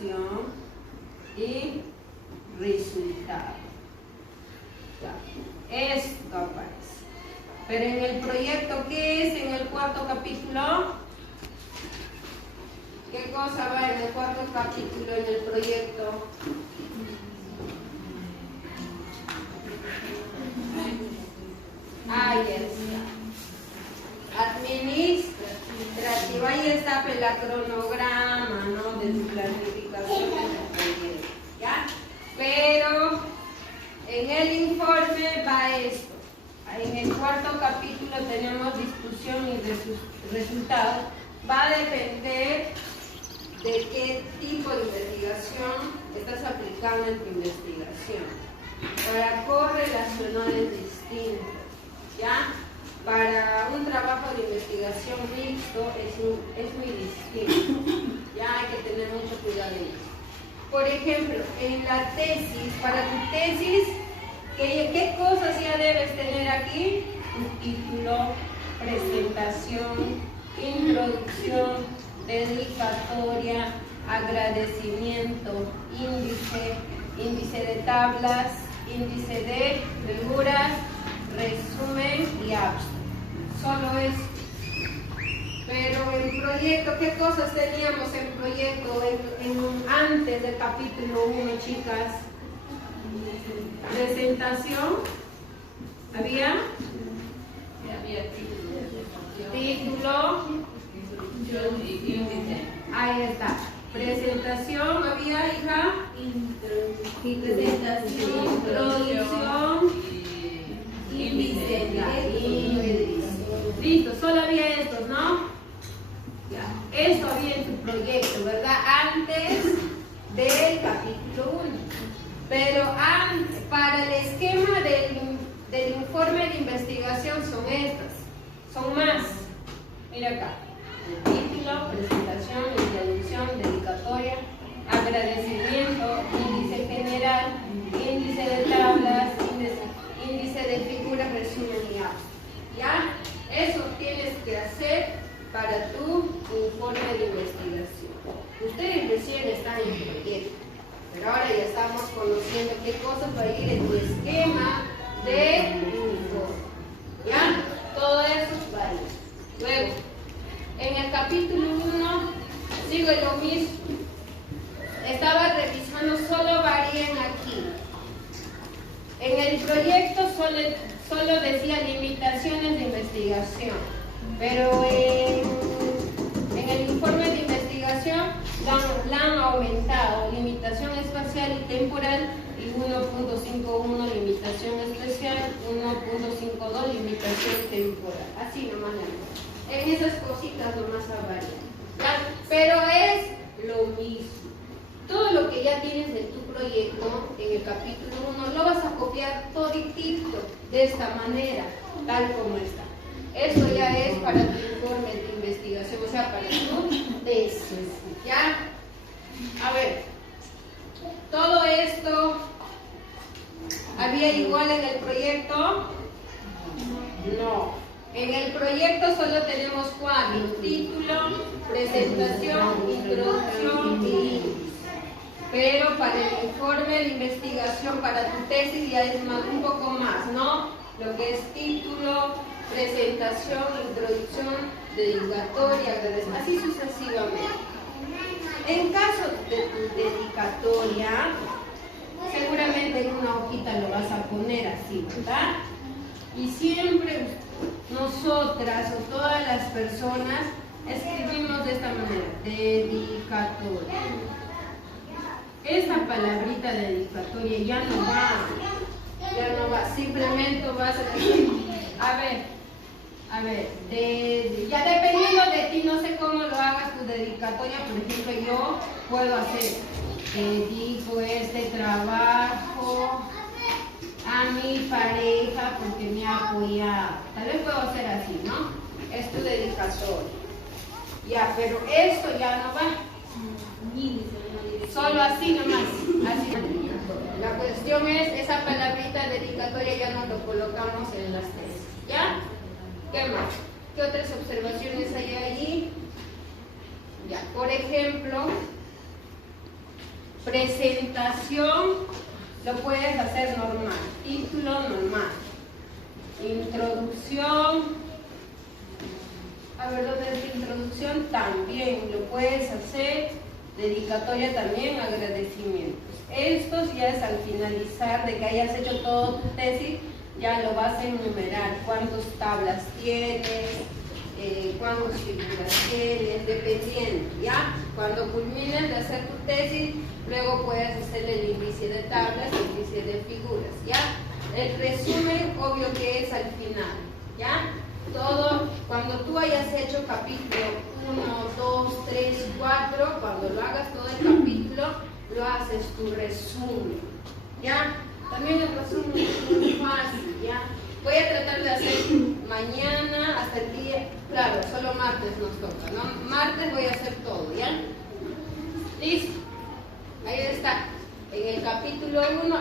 introducción y resultado. Ya, esto aparece. Pero en el proyecto, ¿qué es en el cuarto capítulo? ¿Qué cosa va en el cuarto capítulo en el proyecto? Ahí está. Administrativo. Ahí está el cronograma, ¿no? De tu planificación del proyecto. ¿Ya? Pero en el informe va esto. En el cuarto capítulo tenemos discusión y resultados. Va a depender de qué tipo de investigación estás aplicando en tu investigación. Para correlacionales distintos, ¿ya? Para un trabajo de investigación mixto es muy distinto, ya hay que tener mucho cuidado en eso. Por ejemplo, en la tesis, para tu tesis, ¿qué cosas ya debes tener aquí? Un título, presentación, introducción, dedicatoria, agradecimiento, índice de tablas, índice de figuras, resumen y abstract. Solo eso. Pero en proyecto, ¿qué cosas teníamos en proyecto antes del capítulo 1, chicas? Presentación. ¿Había? Título. Ahí está. Presentación, ¿había, hija? Introducción. Índice. Listo, solo había estos, ¿no? Ya. Esto había en tu proyecto, ¿verdad? Antes del capítulo 1. Pero para el esquema del informe de investigación son estas. Son más. Mira acá. Título, presentación, introducción, dedicatoria, agradecimiento, índice general, índice de tablas, índice de figuras, resumen y abstract. ¿Ya? Eso tienes que hacer para tu informe de investigación. Ustedes recién están en proyecto, pero ahora ya estamos conociendo qué cosas va a ir en tu esquema de informe. ¿Ya? Todo eso va a ir. Luego, en el capítulo 1 sigo lo mismo. Estaba revisando, solo varían aquí. En el proyecto solo decía limitaciones de investigación, pero en el informe de investigación la han aumentado. Limitación espacial y temporal y 1.51 limitación especial, 1.52 limitación temporal. Así nomás. En esas cositas nomás varían. Pero es lo mismo. Todo lo que ya tienes en tu proyecto, en el capítulo 1, lo vas a copiar toditito de esta manera, tal como está. Eso ya es para tu informe de investigación, o sea, para tu tesis. ¿Ya? A ver, todo esto, ¿había igual en el proyecto? No. En el proyecto solo tenemos 4: título, presentación, introducción y índice. Pero para el informe de investigación, para tu tesis ya es un poco más, ¿no? Lo que es título, presentación, introducción, dedicatoria, así sucesivamente. En caso de tu dedicatoria, seguramente en una hojita lo vas a poner así, ¿verdad? Y siempre nosotras o todas las personas escribimos de esta manera: dedicatoria. Esta palabrita dedicatoria ya no va, simplemente vas a decir, a ver, ya dependiendo de ti, no sé cómo lo hagas tu dedicatoria. Por ejemplo, yo puedo hacer: dedico este trabajo a mi pareja porque me ha apoyado. Tal vez puedo hacer así, ¿no? Es tu dedicatoria. Ya, pero esto ya no va. Solo así nomás. Así. La cuestión es, esa palabrita dedicatoria ya no lo colocamos en las tesis. ¿Ya? ¿Qué más? ¿Qué otras observaciones hay allí? Ya, por ejemplo, Presentación, lo puedes hacer normal. Título normal. Introducción. A ver, lo de la introducción también lo puedes hacer. Dedicatoria también, agradecimientos. Estos ya es al finalizar de que hayas hecho todo tu tesis, ya lo vas a enumerar. ¿Cuántas tablas tienes? ¿Cuántas figuras tienes? Dependiendo, ¿ya? Cuando culmines de hacer tu tesis, luego puedes hacer el índice de tablas, el índice de figuras, ¿ya? El resumen, obvio que es al final, ¿ya? Todo, cuando tú hayas hecho capítulo 1, 2, 3, 4, cuando lo hagas todo el capítulo, lo haces tu resumen, ¿ya? También el resumen es muy fácil, ¿ya? Voy a tratar de hacer mañana hasta el día, claro, solo martes nos toca, ¿no? Martes voy a hacer todo, ¿ya? Listo, ahí está. En el capítulo 1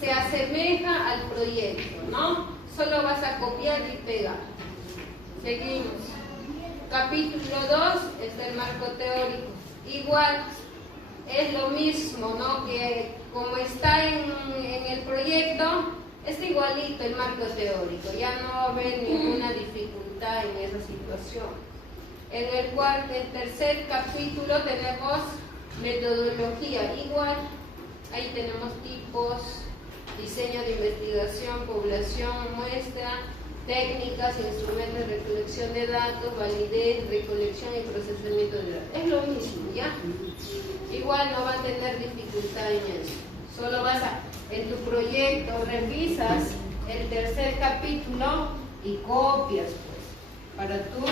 se asemeja al proyecto, ¿no? Solo vas a copiar y pegar. Seguimos. Capítulo 2 es el marco teórico. Igual, es lo mismo, ¿no? Que como está en el proyecto, es igualito el marco teórico. Ya no va a haber ninguna dificultad en esa situación. En el tercer capítulo tenemos metodología. Igual, ahí tenemos tipos, diseño de investigación, población, muestra, técnicas, instrumentos de recolección de datos, validez, recolección y procesamiento de datos. Es lo mismo, ¿ya? Igual no va a tener dificultad en eso. Solo en tu proyecto revisas el tercer capítulo y copias, pues, para tu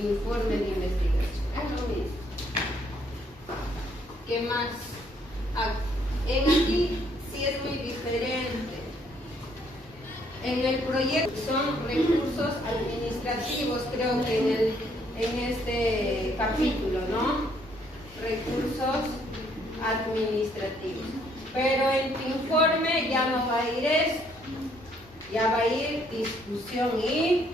informe de investigación. Es lo mismo. ¿Qué más? Aquí sí es muy diferente. En el proyecto son recursos administrativos, creo que en este capítulo, ¿no? Recursos administrativos. Pero en tu informe ya no va a ir esto, ya va a ir discusión y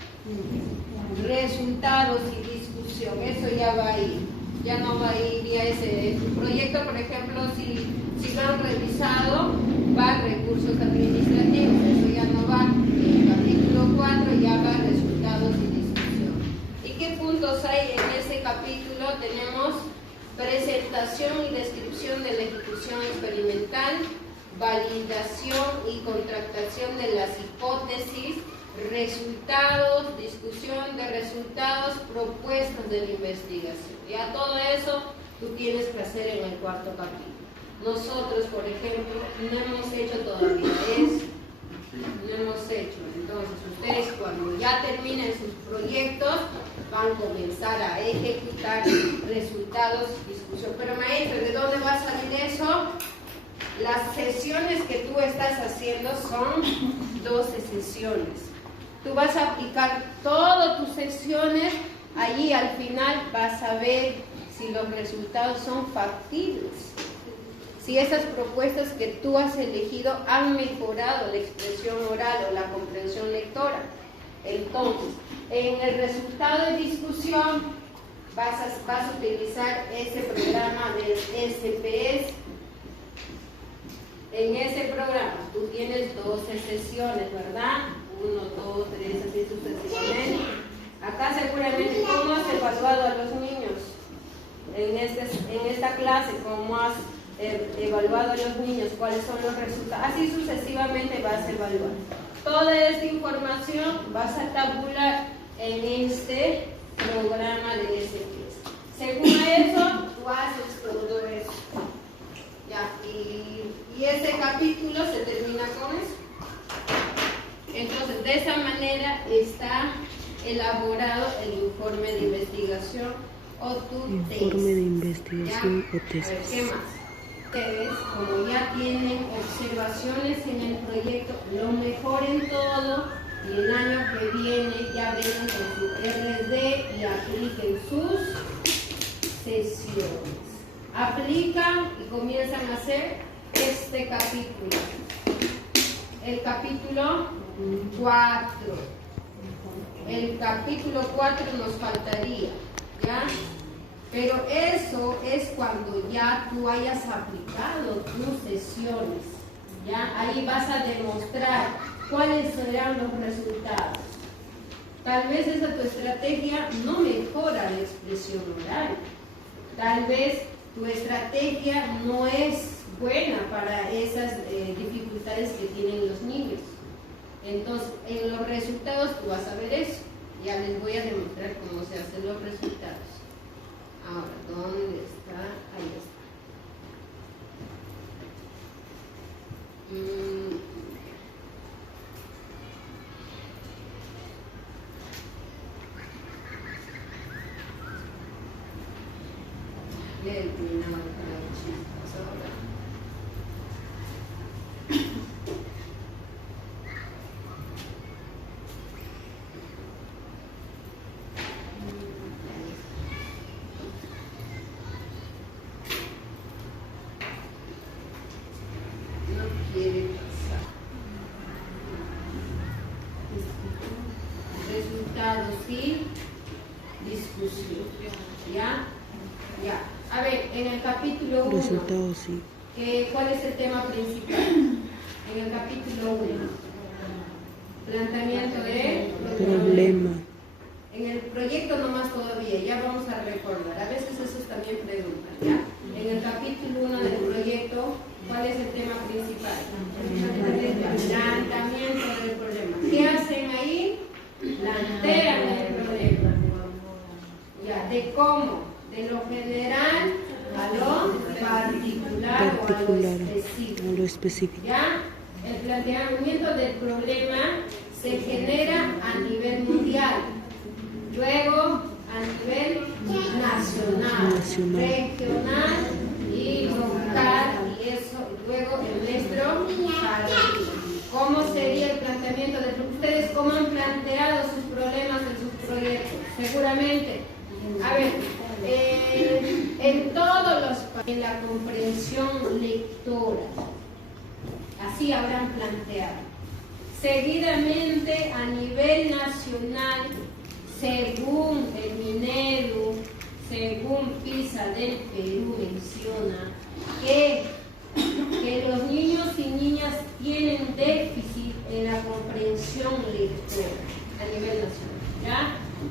resultados y discusión, eso ya va a ir. Ya no va a ir ya ese proyecto, por ejemplo, si lo han revisado, va a recursos administrativos, eso ya no va. En el capítulo 4 ya va resultados y discusión. ¿Y qué puntos hay en ese capítulo? Tenemos presentación y descripción de la ejecución experimental, validación y contractación de las hipótesis, resultados, discusión de resultados, propuestas de la investigación. Ya todo eso tú tienes que hacer en el cuarto capítulo. Nosotros, por ejemplo, no hemos hecho todavía eso. No hemos hecho. Entonces, ustedes cuando ya terminen sus proyectos, van a comenzar a ejecutar resultados y discusión. Pero maestro, ¿de dónde va a salir eso? Las sesiones que tú estás haciendo son 12 sesiones. Tú vas a aplicar todas tus sesiones, allí al final vas a ver si los resultados son factibles. Si esas propuestas que tú has elegido han mejorado la expresión oral o la comprensión lectora. Entonces, en el resultado de discusión vas a utilizar ese programa del SPS. En ese programa tú tienes 12 sesiones, ¿verdad? 1, 2, 3, así sucesivamente. Acá seguramente cómo has evaluado a los niños en esta clase, cómo has evaluado a los niños, cuáles son los resultados, así sucesivamente vas a evaluar. Toda esta información vas a tabular en este programa de SPS. Según eso, tú haces todo eso. Ya, y ese capítulo se termina con eso. Entonces, de esa manera está elaborado el informe de investigación o tu tesis. Informe de investigación o tesis. A ver, ¿qué más? Ustedes, como ya tienen observaciones en el proyecto, lo mejoren todo y el año que viene ya vengan con su RD y apliquen sus sesiones. Aplican y comienzan a hacer este capítulo. El capítulo 4. El capítulo 4 nos faltaría, ¿ya? Pero eso es cuando ya tú hayas aplicado tus sesiones. ¿Ya? Ahí vas a demostrar cuáles serán los resultados. Tal vez esa tu estrategia no mejora la expresión oral. Tal vez tu estrategia no es buena para esas dificultades que tienen los niños. Entonces, en los resultados tú vas a ver eso. Ya les voy a demostrar cómo se hacen los resultados. Ahora, ¿dónde está? Ahí está. Le he eliminado los chispas ahora. Resultados y discusión. ¿Ya? Ya. A ver, en el capítulo 1. Resultados sí. ¿Cuál es el tema principal? En el capítulo 1. Planteamiento de Problema. En el proyecto nomás todavía, ya vamos a recordar. A veces eso es también pregunta, ¿ya? En el capítulo 1 del proyecto, ¿cuál es el tema principal? Planteamiento del problema. ¿Qué hacen ahí? Plantean el problema. Ya, ¿de cómo? De lo general a lo particular o a lo específico. ¿Ya? El planteamiento del problema se genera a nivel mundial, luego a nivel nacional, regional y local, y eso, luego en nuestro país. ¿Cómo sería el planteamiento de ustedes? ¿Cómo han planteado sus problemas en sus proyectos? Seguramente. A ver, en todos los países, en la comprensión lectora, así habrán planteado. Seguidamente, a nivel nacional, según el Minedu, según PISA del Perú, menciona que los niños y niñas tienen déficit en la comprensión lectora a nivel nacional, ¿ya?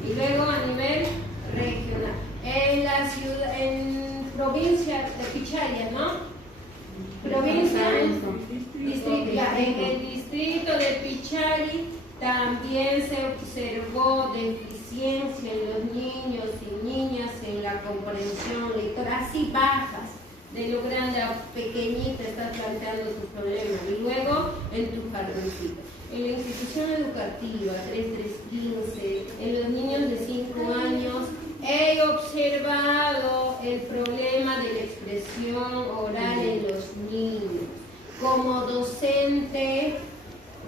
Y luego a nivel regional. En la ciudad, en provincia de Pichincha, ¿no? Provincia, distrito, ya, en el distrito de Pichari también se observó deficiencia en los niños y niñas en la comprensión lectora, así bajas, de lo grande a pequeñita estás planteando tu problema. Y luego en tu jardincito. En la institución educativa 3315, en los niños de 5 años, he observado el problema de la expresión oral en los niños. Como docente,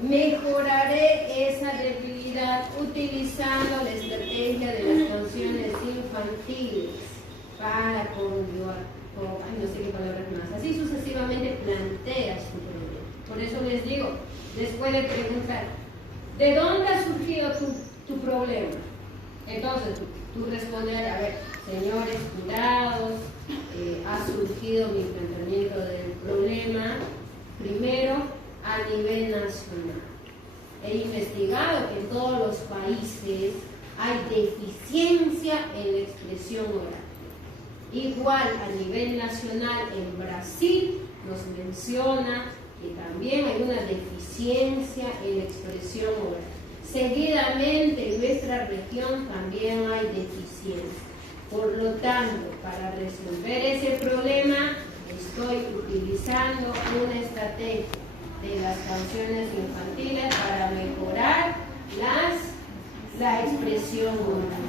mejoraré esa debilidad utilizando la estrategia de las canciones infantiles para conjugar, no sé qué palabras más. Así sucesivamente plantea su problema. Por eso les digo, les puede preguntar, ¿de dónde ha surgido tu problema? Entonces, tú responder, a ver, señores jurados, ha surgido mi planteamiento del problema, primero, a nivel nacional. He investigado que en todos los países hay deficiencia en la expresión oral. Igual, a nivel nacional, en Brasil nos menciona que también hay una deficiencia en la expresión oral. Seguidamente, en nuestra región también hay deficiencia. Por lo tanto, para resolver ese problema, estoy utilizando una estrategia de las canciones infantiles para mejorar la expresión oral.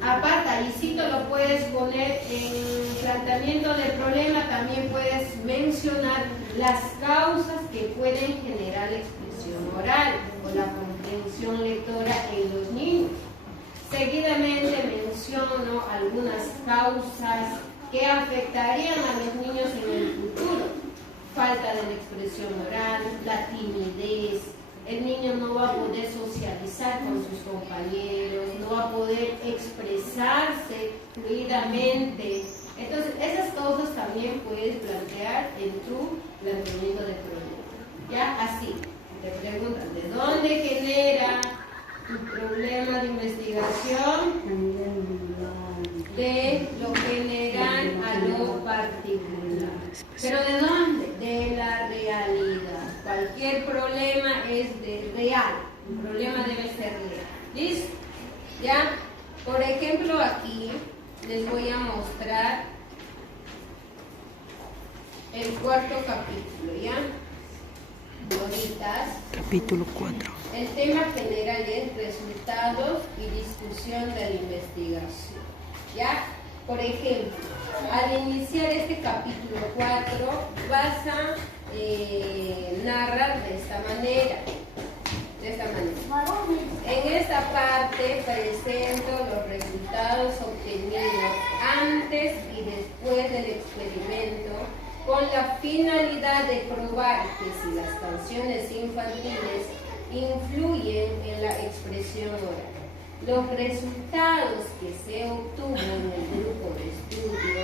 Aparte, ahí sí te lo puedes poner en planteamiento del problema, también puedes mencionar las causas que pueden generar la expresión oral o la comprensión lectora en los niños. Seguidamente menciono algunas causas que afectarían a los niños en el futuro. Falta de la expresión oral, la timidez, el niño no va a poder socializar con sus compañeros, no va a poder expresarse fluidamente. Entonces, esas cosas también puedes plantear en tu planteamiento de proyecto. ¿Ya? Así, te preguntan, ¿de dónde genera tu problema de investigación? De lo general a lo particular. ¿Pero de dónde? De la realidad. Cualquier problema es de real. Un problema debe ser real. ¿Listo? ¿Ya? Por ejemplo, aquí les voy a mostrar el cuarto capítulo, ¿ya? Bonitas. Capítulo 4. El tema general es resultados y discusión de la investigación. ¿Ya? Por ejemplo, al iniciar este capítulo 4 vas a narrar de esta manera. En esta parte presento los resultados obtenidos antes y después del experimento con la finalidad de probar que si las canciones infantiles influyen en la expresión oral. Los resultados que se obtuvo en el grupo de estudio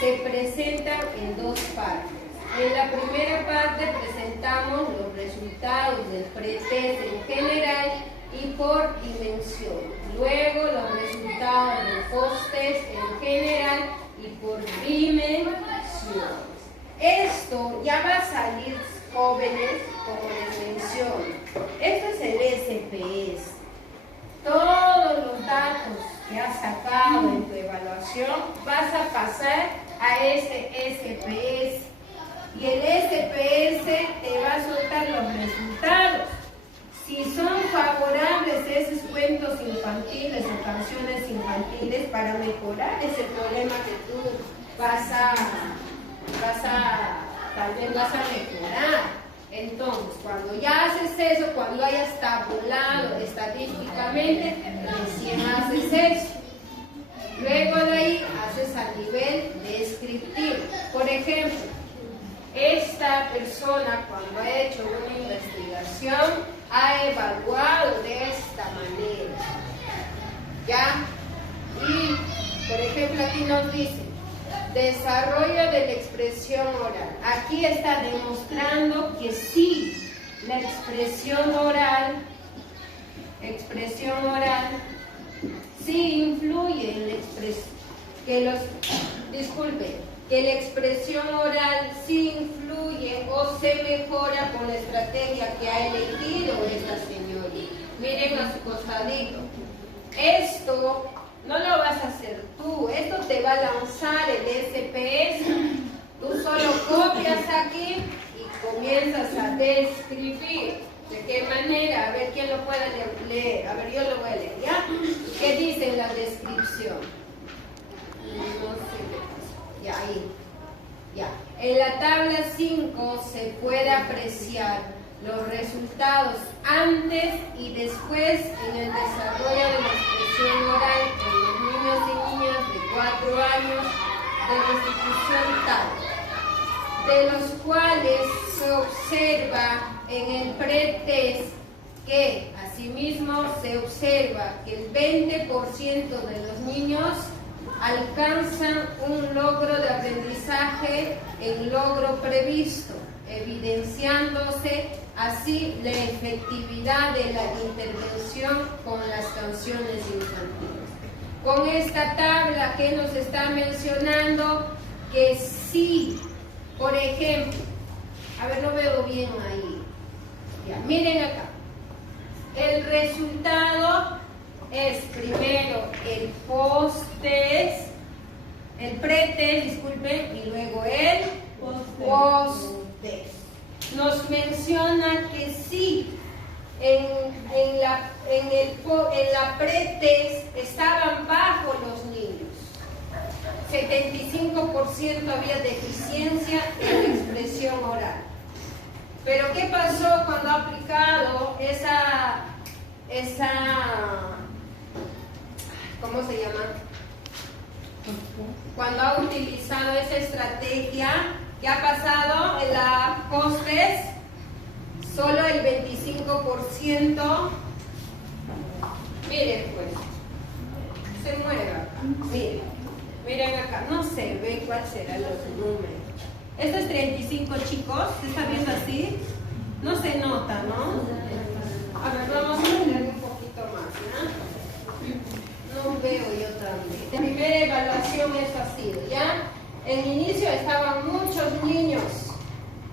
se presentan en dos partes. En la primera parte presentamos los resultados del pretest en general y por dimensión. Luego los resultados del posttest en general y por dimensión. Esto ya va a salir, jóvenes, como les menciono. Esto es el SPS. Todos los datos que has sacado en tu evaluación vas a pasar a ese SPS. Y el SPS te va a soltar los resultados. Si son favorables esos cuentos infantiles o canciones infantiles para mejorar ese problema que tú tal vez vas a mejorar. Entonces, cuando ya haces eso, cuando hayas tabulado estadísticamente, recién haces eso. Luego de ahí haces a nivel descriptivo. Por ejemplo, esta persona cuando ha hecho una investigación ha evaluado de esta manera. ¿Ya? Y, por ejemplo, aquí nos dice, desarrollo de la expresión oral. Aquí está demostrando que sí, la expresión oral sí influye en la expresión. Que la expresión oral sí influye o se mejora con la estrategia que ha elegido esta señorita. Miren a su costadito. Esto no lo vas a hacer tú, esto te va a lanzar el SPS. Tú solo copias aquí y comienzas a describir. ¿De qué manera? A ver quién lo puede leer. A ver, yo lo voy a leer, ¿ya? ¿Qué dice en la descripción? No sé qué pasa. Ya, ahí. Ya. En la tabla 5 se puede apreciar los resultados antes y después en el desarrollo de la expresión oral en los niños y niñas de 4 años de la institución tal, de los cuales se observa en el pretest que asimismo se observa que el 20% de los niños alcanzan un logro de aprendizaje en logro previsto, evidenciándose así la efectividad de la intervención con las canciones infantiles. Con esta tabla que nos está mencionando que sí, por ejemplo, a ver, no veo bien ahí. Ya, miren acá. El resultado es primero el post-test, el pretest, disculpen, y luego el post-test. Nos menciona que sí, en la pretest estaban bajo los niños. 75% había deficiencia en la expresión oral. Pero ¿qué pasó cuando ha aplicado esa ¿cómo se llama? Cuando ha utilizado esa estrategia, ¿qué ha pasado? En la post-test, solo el 25%, miren pues, se mueve acá, miren, Miren acá, no se ve cuál será los números. Esto es 35, chicos. ¿Se está viendo así? No se nota, ¿no? A ver, vamos a mirar un poquito más, ¿no? No veo yo también. La primera evaluación esto ha sido, ¿ya? En inicio estaban muchos niños,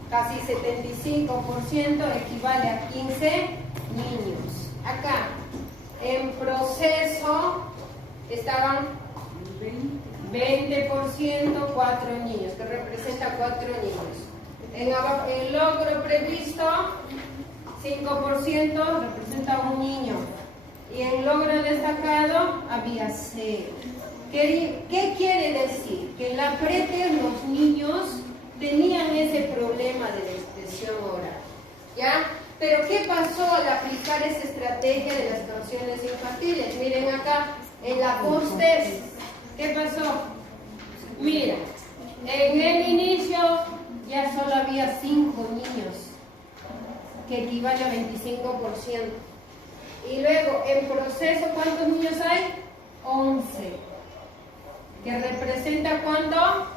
casi 75%, equivale a 15 niños. Acá, en proceso, estaban 20%, 4 niños, que representa 4 niños. En logro previsto, 5% representa un niño. Y en logro destacado había 0. ¿Qué quiere decir? Que en la PRETES los niños tenían ese problema de la expresión oral, ¿ya? Pero ¿qué pasó al aplicar esa estrategia de las canciones infantiles? Miren acá, en la post-test, ¿qué pasó? Mira, en el inicio ya solo había 5 niños, que equivale a 25%. Y luego, en proceso, ¿cuántos niños hay? 11. ¿Que representa cuánto?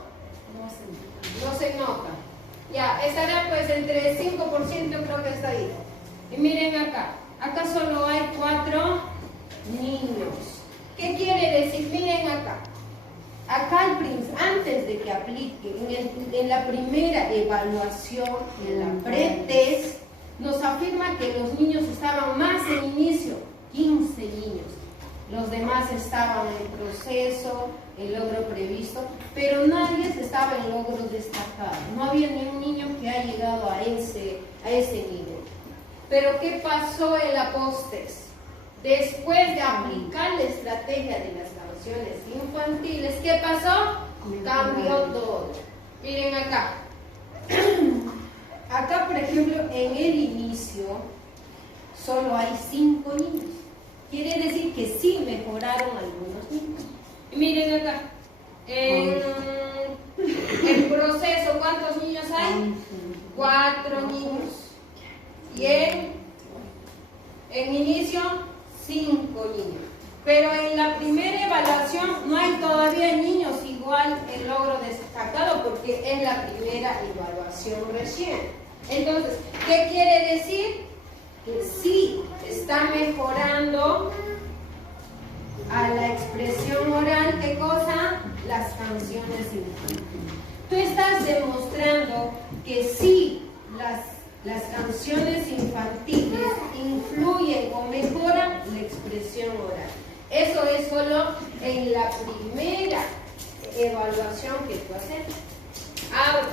No se nota. Ya, estará pues entre 5%, creo que está ahí. Y miren acá, acá solo hay 4 niños. ¿Qué quiere decir? Miren acá. Acá antes de que aplique, en la primera evaluación, en la PRETES, nos afirma que los niños estaban más en inicio, 15 niños. Los demás estaban en proceso, en logro previsto, pero nadie estaba en logro destacado. No había ni un niño que haya llegado a ese nivel. Pero ¿qué pasó en la post-test? Después de aplicar la estrategia de las canciones infantiles, ¿qué pasó? Cambió todo. Miren acá. Acá, por ejemplo, en el inicio solo hay 5 niños. Quiere decir que sí mejoraron algunos niños. Y miren acá. En proceso, ¿cuántos niños hay? 4 niños. Y en inicio, 5 niños. Pero en la primera evaluación no hay todavía niños igual en logro destacado porque es la primera evaluación recién. Entonces, ¿qué quiere decir? Que sí está mejorando a la expresión oral, ¿qué cosa? Las canciones infantiles. Tú estás demostrando que sí las canciones infantiles influyen o mejoran la expresión oral. Eso es solo en la primera evaluación que tú haces. Ahora,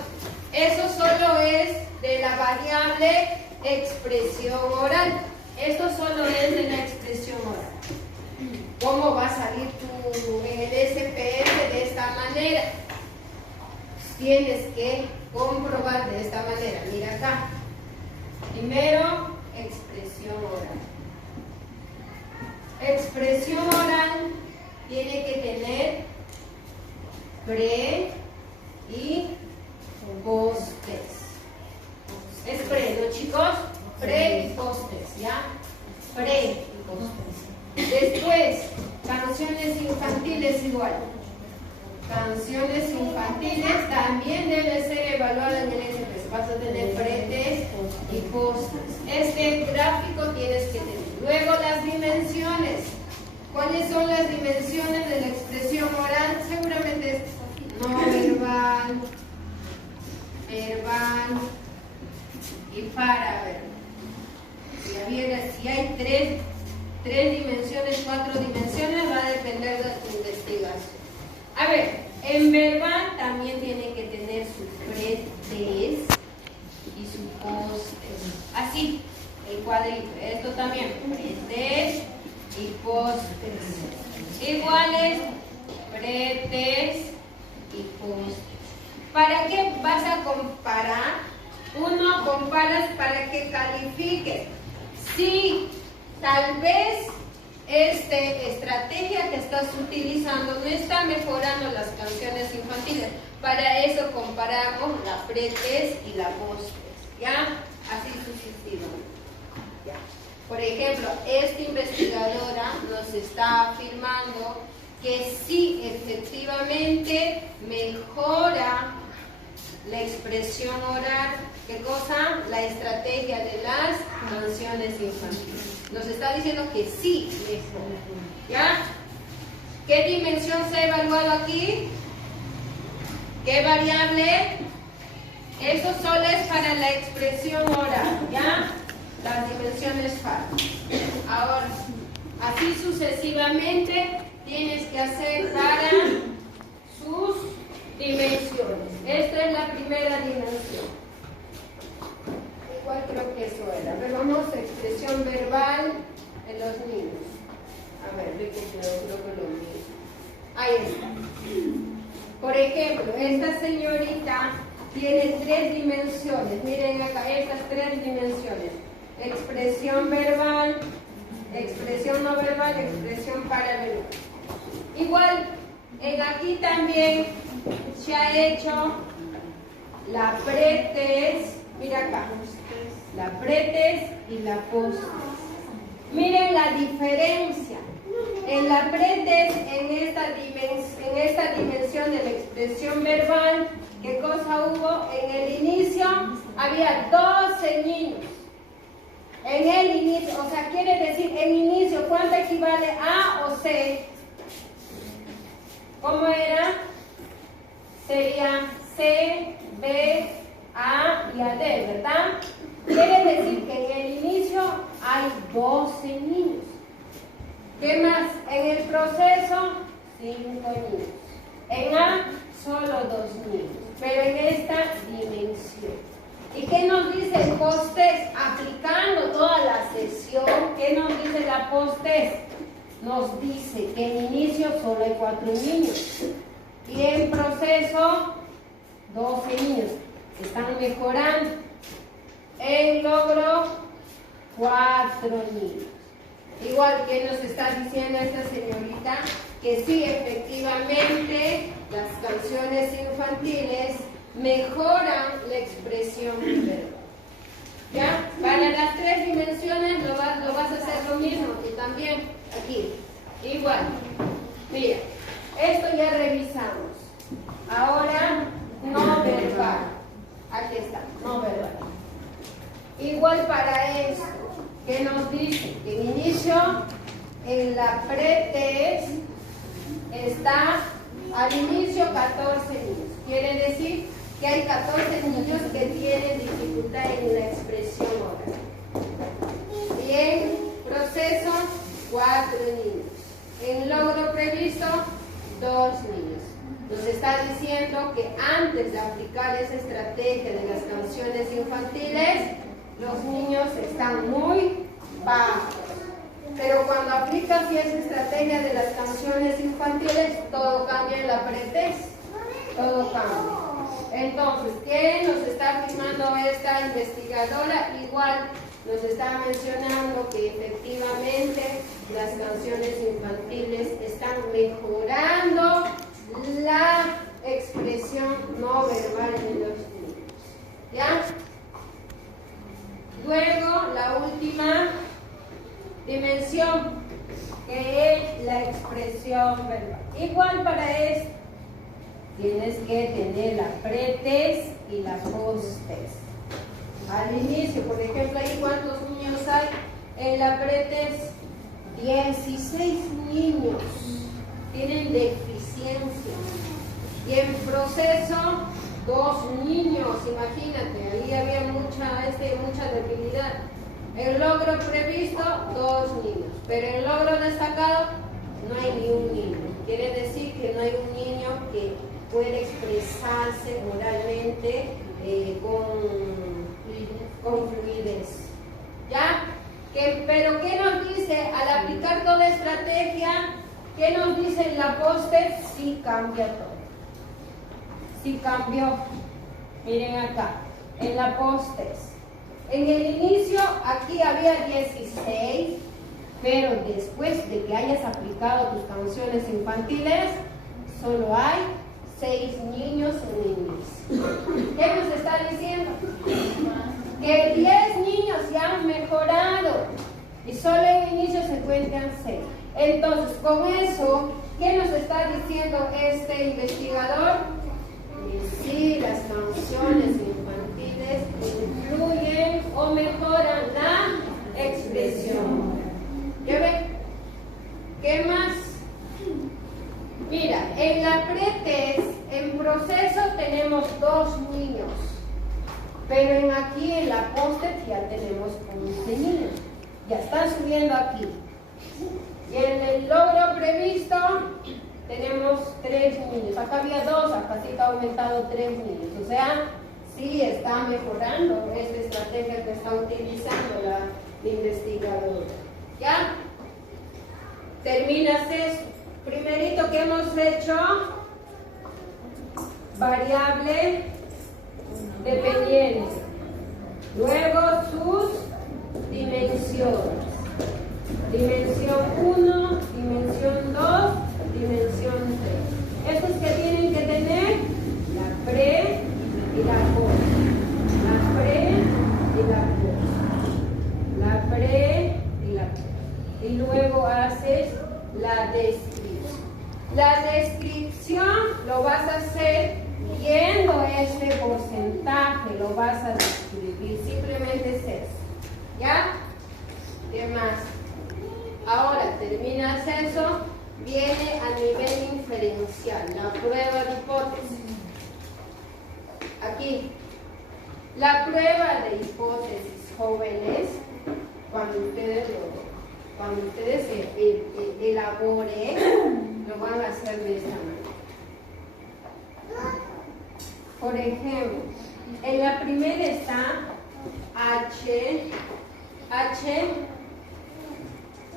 eso solo es de la variable expresión oral. Esto solo es de la expresión oral. ¿Cómo va a salir en el SPSS de esta manera? Tienes que comprobar de esta manera. Mira acá. Primero, expresión oral. Expresión oral tiene que tener pre y post-test. Es pre, ¿no, chicos? Pre y post-test, ¿ya? Pre y post-test. Después, canciones infantiles igual. Canciones infantiles también debe ser evaluada en el SPS. Vas a tener pre-test y post-test. Este gráfico tienes que tener. Luego las dimensiones. ¿Cuáles son las dimensiones de la expresión oral? Seguramente es no verbal, verbal y paraverbal. Si hay tres dimensiones, 4 dimensiones, va a depender de tu investigación. A ver, en verbal también tiene que tener su pre-test y su post-test. Así, el cuadrito. Esto también, pre-test y post-test. Iguales, pre-test y post-test. ¿Para qué vas a comparar? Uno, comparas para que califiques. Si tal vez esta estrategia que estás utilizando no está mejorando las canciones infantiles. Para eso comparamos la pre-test y la post-test, ¿ya? Así sucesivamente. ¿Ya? Por ejemplo, esta investigadora nos está afirmando que sí efectivamente mejora la expresión oral. ¿Qué cosa? La estrategia de las canciones infantiles. Nos está diciendo que sí mejora. ¿Ya? ¿Qué dimensión se ha evaluado aquí? ¿Qué variable? Eso solo es para la expresión oral, ¿ya? Las dimensiones FAR. Ahora, así sucesivamente tienes que hacer para sus dimensiones. Esta es la primera dimensión. Igual creo que eso era. A ver, vamos a expresión verbal en los niños. A ver, creo que lo mismo. Ahí está. Por ejemplo, esta señorita tiene 3 dimensiones. Miren acá, estas 3 dimensiones. Expresión verbal, expresión no verbal, expresión paraverbal. Igual, aquí también se ha hecho la pretes, mira acá, la pretes y la postes. Miren la diferencia. En la pretes, en esta dimensión de la expresión verbal, ¿qué cosa hubo? En el inicio había 12 niños. En el inicio, o sea, quiere decir, en inicio, ¿cuánto equivale a o C? ¿Cómo era? Sería C, B, A y AD, ¿verdad? Quiere decir que en el inicio hay 12 niños. ¿Qué más? En el proceso, 5 niños. En A, solo 2 niños. Pero en esta dimensión. ¿Y qué nos dice el post-test? Aplicando toda la sesión, ¿qué nos dice la post-test? Nos dice que en inicio solo hay 4 niños. Y en proceso, 12 niños. Están mejorando. En logro, 4 niños. Igual que nos está diciendo esta señorita, que sí, efectivamente, las canciones infantiles mejoran la expresión verbal. ¿Ya? Para las 3 dimensiones lo vas a hacer lo mismo, y también aquí, igual. Mira, esto ya revisamos. Ahora, no verbal. Aquí está, no verbal. Igual para esto, ¿qué nos dice? Que en inicio, en la pretes, está al inicio 14 niños. Quiere decir que hay 14 niños que tienen dificultad en la expresión oral. Y en proceso, 4 niños. En logro previsto, 2 niños. Nos está diciendo que antes de aplicar esa estrategia de las canciones infantiles, los niños están muy bajos. Pero cuando aplicas esa estrategia de las canciones infantiles, todo cambia en la pretes. Todo cambia. Entonces, ¿qué nos está afirmando esta investigadora? Igual nos está mencionando que efectivamente las canciones infantiles están mejorando la expresión no verbal en los niños. ¿Ya? Luego, la última dimensión, que es la expresión verbal. Igual para esto, tienes que tener la pretes y la postes. Al inicio, por ejemplo, ¿ahí cuántos niños hay? En la pretes, 16 niños tienen deficiencia. Y en proceso, 2 niños, imagínate, ahí había mucha debilidad. En logro previsto, 2 niños. Pero en logro destacado, no hay ni un niño. Quiere decir que no hay un niño que puede expresarse oralmente con fluidez. ¿Ya? Pero ¿qué nos dice al aplicar toda estrategia? ¿Qué nos dice en la poste? Sí cambia todo. Sí cambió. Miren acá, en la postes. En el inicio aquí había 16, pero después de que hayas aplicado tus canciones infantiles, solo hay 6 niños y niñas. ¿Qué nos está diciendo? Que 10 niños ya han mejorado y solo en inicio se encuentran 6. Entonces, con eso ¿Qué nos está diciendo este investigador? Que sí, las canciones infantiles influyen o mejoran la expresión. ¿Qué ven? ¿Qué más? Mira, en la pretest, en proceso tenemos 2 niños, pero aquí en la postet ya tenemos 11 niños. Ya están subiendo aquí. Y en el logro previsto tenemos 3 niños. Acá había 2, acá sí que ha aumentado 3 niños. O sea, sí está mejorando esta estrategia que está utilizando la investigadora. ¿Ya? Terminas esto. Primerito que hemos hecho, variable dependiente. Luego sus dimensiones. Dimensión 1, dimensión 2, dimensión 3. Estos que tienen que tener la pre y la post. La pre y la post. La pre y la post. Y luego haces la descripción. La descripción lo vas a hacer viendo este porcentaje, lo vas a describir. Simplemente es eso. ¿Ya? ¿Qué más? Ahora terminas eso, viene a nivel inferencial, la prueba de hipótesis. Aquí, la prueba de hipótesis, jóvenes, cuando ustedes elaboren, lo van a hacer de esta manera. Por ejemplo, en la primera está H,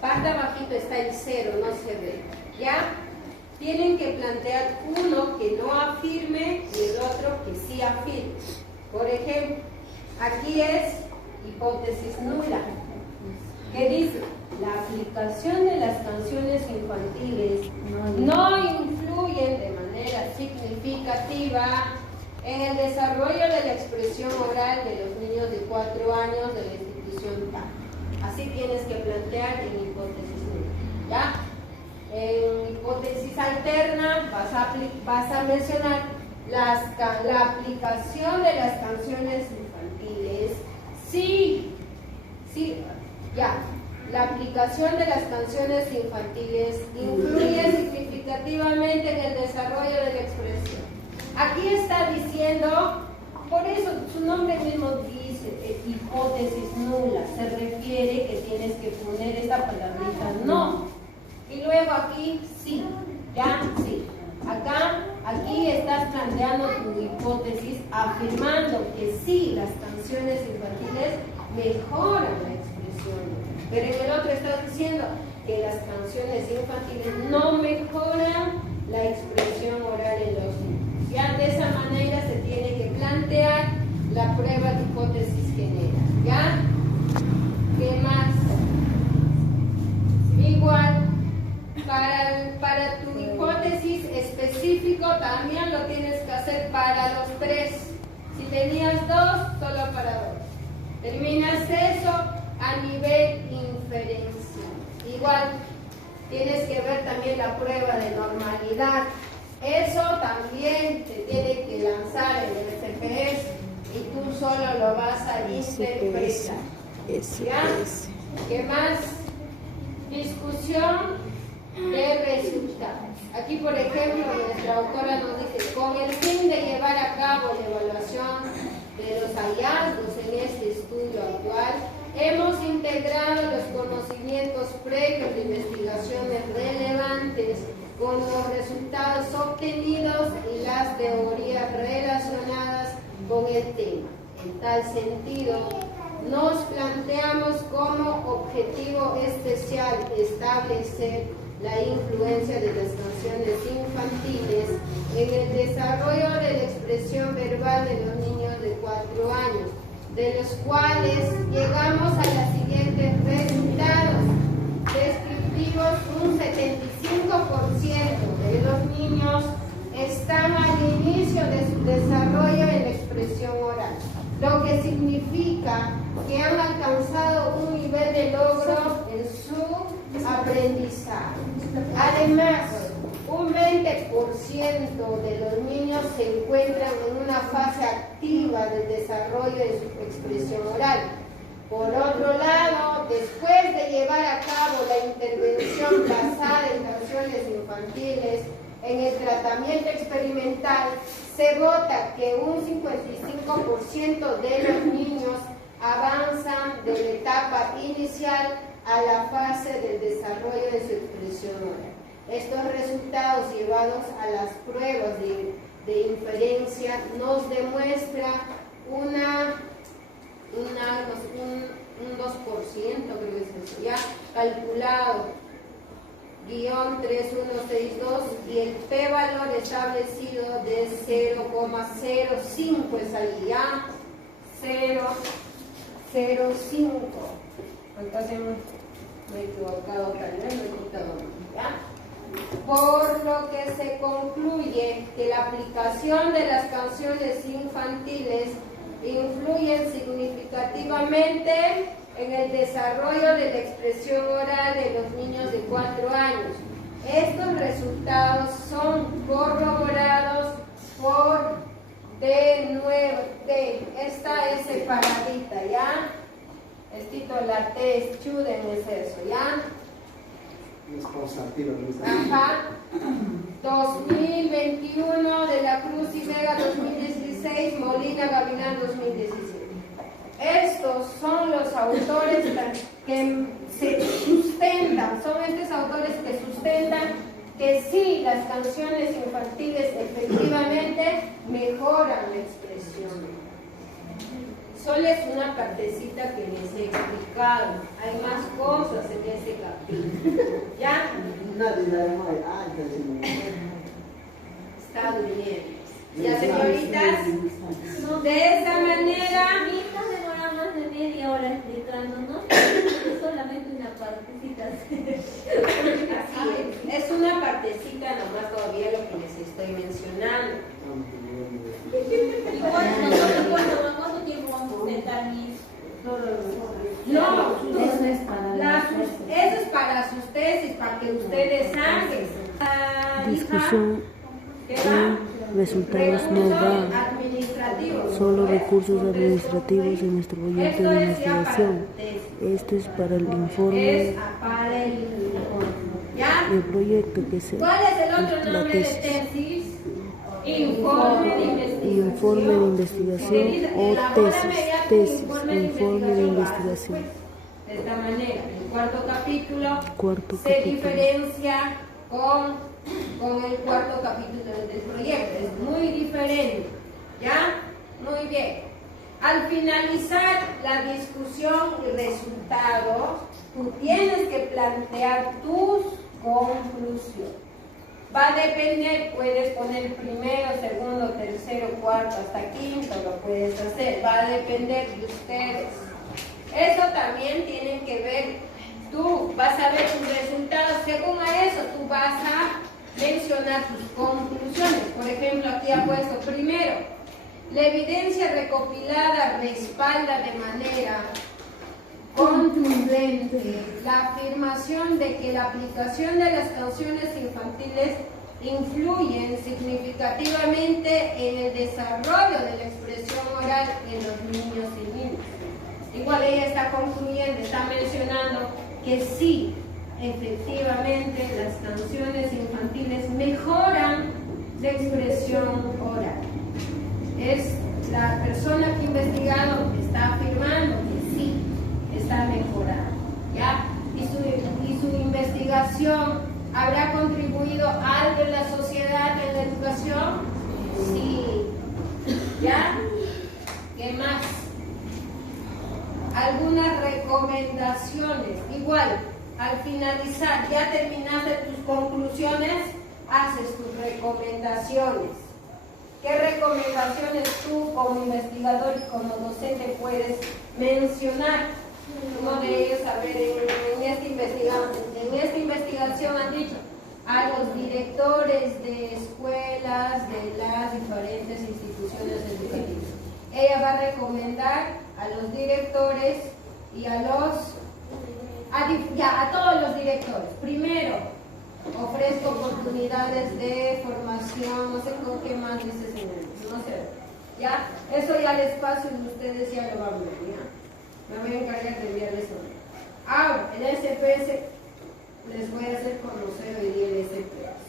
parte abajito está el 0, no se ve, ¿ya? Tienen que plantear uno que no afirme y el otro que sí afirme. Por ejemplo, aquí es hipótesis nula, que dice, la aplicación de las canciones infantiles no influyen de manera significativa en el desarrollo de la expresión oral de los niños de 4 años de la institución tal. Así tienes que plantear en hipótesis nula, ¿ya? En hipótesis alterna vas a mencionar la aplicación de las canciones infantiles. Sí, ya. La aplicación de las canciones infantiles influye significativamente en el desarrollo de la expresión. Aquí está diciendo, por eso su nombre mismo dice hipótesis nula, se refiere que tienes que poner esta palabrita no. Y luego aquí sí, ya sí. Aquí estás planteando tu hipótesis afirmando que sí, las canciones infantiles mejoran la expresión. Pero en el otro estás diciendo que las canciones infantiles no mejoran la expresión oral en los niños. Ya de esa manera se tiene que plantear la prueba de hipótesis general. ¿Ya? ¿Qué más? Igual, para tu hipótesis específico también lo tienes que hacer para los 3. Si tenías 2, solo para 2. Terminas eso a nivel inferencial. Igual, tienes que ver también la prueba de normalidad. Eso también te tiene que lanzar en el SPS y tú solo lo vas a interpretar. ¿Ya? ¿Qué más? Discusión de resultados. Aquí, por ejemplo, nuestra autora nos dice, con el fin de llevar a cabo la evaluación de los hallazgos en este estudio actual, hemos integrado los conocimientos previos de investigaciones relevantes con los resultados obtenidos y las teorías relacionadas con el tema. En tal sentido, nos planteamos como objetivo especial establecer la influencia de las canciones infantiles en el desarrollo de la expresión verbal de los niños de 4 años, de los cuales llegamos a los siguientes resultados descriptivos. Un 75% de los niños están al inicio de su desarrollo en la expresión oral, lo que significa que han alcanzado un nivel de logro en su aprendizaje. Además, un 20% de los niños se encuentran en una fase activa del desarrollo de su expresión oral. Por otro lado, después de llevar a cabo la intervención basada en canciones infantiles, en el tratamiento experimental, se nota que un 55% de los niños avanzan de la etapa inicial a la fase del desarrollo de su expresión oral. Estos resultados llevados a las pruebas de inferencia nos demuestra un 2%, creo que es eso, ya calculado, _3162, y el p-valor establecido de 0,05 es ahí, ya, 0,05. Entonces me he equivocado, tal vez me he quitado, ¿ya? Por lo que se concluye que la aplicación de las canciones infantiles influyen significativamente en el desarrollo de la expresión oral de los niños de 4 años. Estos resultados son corroborados por esta es separadita, ¿ya? Estito la T, student es eso, ¿ya? Ajá. 2021 de la Cruz y Vega 2016, Molina Gavilán 2017. Estos son los autores que se sustentan, son estos autores que sustentan que sí, las canciones infantiles efectivamente mejoran la expresión. Solo es una partecita que les he explicado. Hay más cosas en este capítulo. ¿Ya? Está durmiendo. ¿Ya, señoritas? De esa manera... Mi hija demora más de media hora explicándonos. Solamente una partecita. Así es una partecita nomás todavía lo que les estoy mencionando. Igual nosotros cuánto tiempo vamos a intentar mis... No, eso es para sus tesis, para que ustedes hagan. Discusión ¿Qué y va? resultados no da. Administrativos. Solo recursos administrativos en nuestro proyecto de investigación. Esto es para el informe Es para el informe. ¿Ya? del proyecto que se ¿Cuál es el otro la nombre de tesis. tesis? Informe de investigación. Informe de investigación o tesis, informe de investigación. De esta manera, el cuarto capítulo se capítulo. diferencia con el cuarto capítulo del proyecto. Es muy diferente. ¿Ya? Muy bien. Al finalizar la discusión y resultados, tú tienes que plantear tus conclusiones. Va a depender, puedes poner primero, segundo, tercero, cuarto, hasta quinto, lo puedes hacer. Va a depender de ustedes. Eso también tiene que ver, tú vas a ver tus resultados. Según a eso, tú vas a mencionar tus conclusiones. Por ejemplo, aquí ha puesto primero, la evidencia recopilada respalda de manera contundente la afirmación de que la aplicación de las canciones infantiles influyen significativamente en el desarrollo de la expresión oral en los niños y niñas. Igual ella está concluyendo, está mencionando que sí, efectivamente las canciones infantiles mejoran la expresión oral. Es la persona que ha investigado que está afirmando que sí, está mejorando, ¿ya? Y su investigación habrá contribuido algo en la sociedad, en la educación, sí, ¿ya? ¿Qué más? Algunas recomendaciones, igual, al finalizar, ya terminaste tus conclusiones, haces tus recomendaciones. ¿Qué recomendaciones tú como investigador y como docente puedes mencionar? Uno de ellos, a ver, en esta investigación han dicho a los directores de escuelas de las diferentes instituciones educativas. Ella va a recomendar a los directores y a todos los directores. Primero, Ofrezco oportunidades de formación, no sé con qué más dice señor, no sé. Ya, eso ya les paso y ustedes ya lo van a ver, ya. Me voy a encargar de enviarles uno. El SPS, les voy a hacer conocer hoy día el SPS.